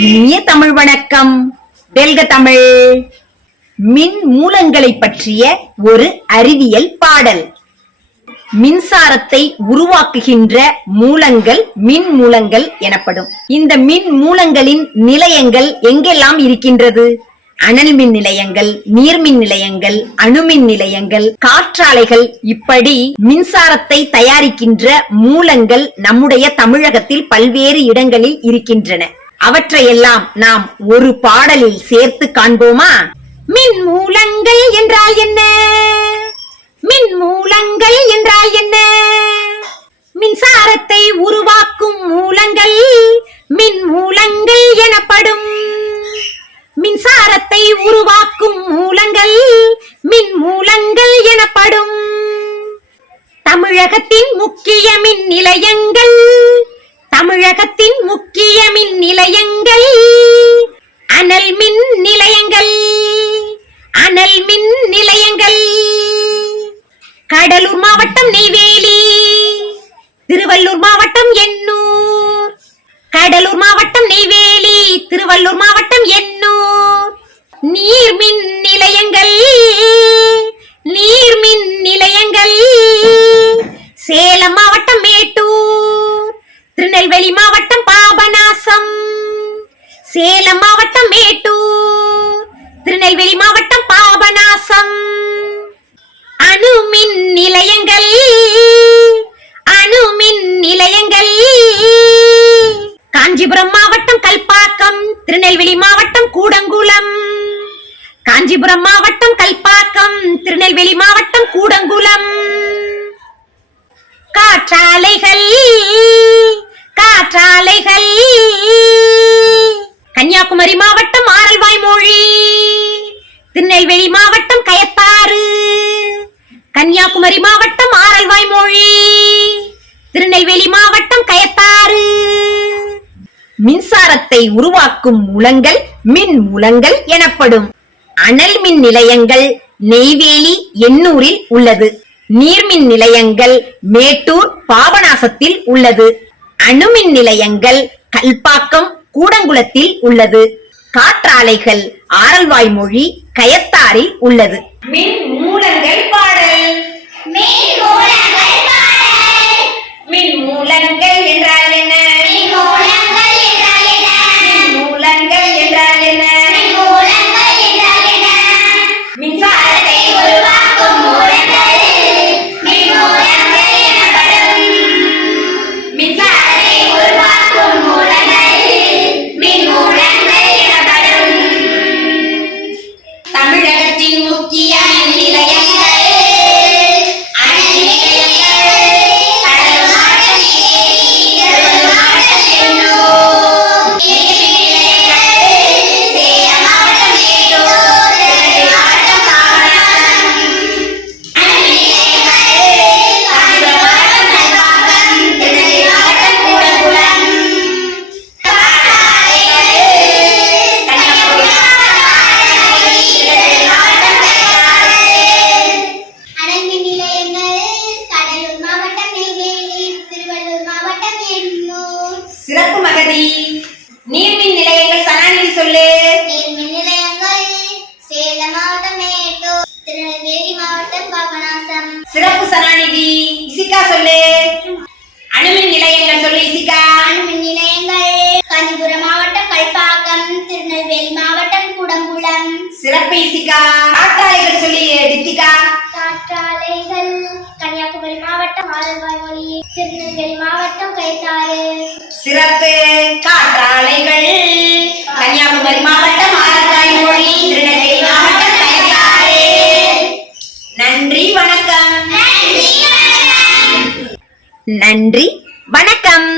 இனிய தமிழ் வணக்கம். வெல்க தமிழ். மின் மூலங்களை பற்றிய ஒரு அறிவியல் பாடல். மின்சாரத்தை உருவாக்குகின்ற மூலங்கள் மின் மூலங்கள் எனப்படும். இந்த மின் மூலங்களின் நிலையங்கள் எங்கெல்லாம் இருக்கின்றது? அனல் மின் நிலையங்கள் நீர்மின் நிலையங்கள் அணுமின் நிலையங்கள் காற்றாலைகள் இப்படி மின்சாரத்தை தயாரிக்கின்ற மூலங்கள் நம்முடைய தமிழகத்தில் பல்வேறு இடங்களில் இருக்கின்றன. அவற்றையெல்லாம் நாம் ஒரு பாடலில் சேர்த்து காண்போமா? மின் மூலங்கள் என்றால் என்ன? மின் மூலங்கள் என்றால் என்ன? மின்சாரத்தை உருவாக்கும் மூலங்கள் மின் மூலங்கள் எனப்படும். மின்சாரத்தை உருவாக்கும் மூலங்கள் மின் மூலங்கள் எனப்படும். தமிழகத்தின் முக்கிய மின் நிலையங்கள் தமிழகத்தின் முக்கிய கடலூர் மாவட்டம் நெய்வேலி. திருவள்ளூர் மாவட்டம் எண்ணூர். கடலூர் மாவட்டம் நெய்வேலி. திருவள்ளூர் மாவட்டம் காஞ்சிபுரம் மாவட்டம் கல்பாக்கம் திருநெல்வேலி மாவட்டம் கூடங்குளம். காஞ்சிபுரம் மாவட்டம் கல்பாக்கம் திருநெல்வேலி மாவட்டம் கூடங்குளம். காற்றாலைகள் காற்றாலைகள். கன்னியாகுமரி மாவட்டம் ஆரல்வாய் மொழி திருநெல்வேலி மாவட்டம் கயத்தாறு. கன்னியாகுமரி மாவட்டம் ஆரல்வாய் மொழி திருநெல்வேலி மாவட்டம் கயத்தாறு. மின்சாரத்தை உருவாக்கும் மூலங்கள் மின் மூலங்கள் எனப்படும். அனல் மின் நிலையங்கள் நெய்வேலி எண்ணூரில் உள்ளது. நீர்மின் நிலையங்கள் மேட்டூர் பாபநாசத்தில் உள்ளது. அணுமின் நிலையங்கள் கல்பாக்கம் கூடங்குளத்தில் உள்ளது. காற்றாலைகள் ஆரல்வாய் மொழி கயத்தாரில் உள்ளது. மின் டித்திகா காற்றாலைகள் கன்னியாகுமரி மாவட்டம் ஆலல்வாய் மொழி திருநெல்வேலி மாவட்டம் கைத்தாறு சிறப்பு. காற்றாலைகள் கன்னியாகுமரி மாவட்டம் ஆரக்காய் மொழி திருநெல்வேலி மாவட்டம் கயத்தாறு. நன்றி வணக்கம். நன்றி வணக்கம்.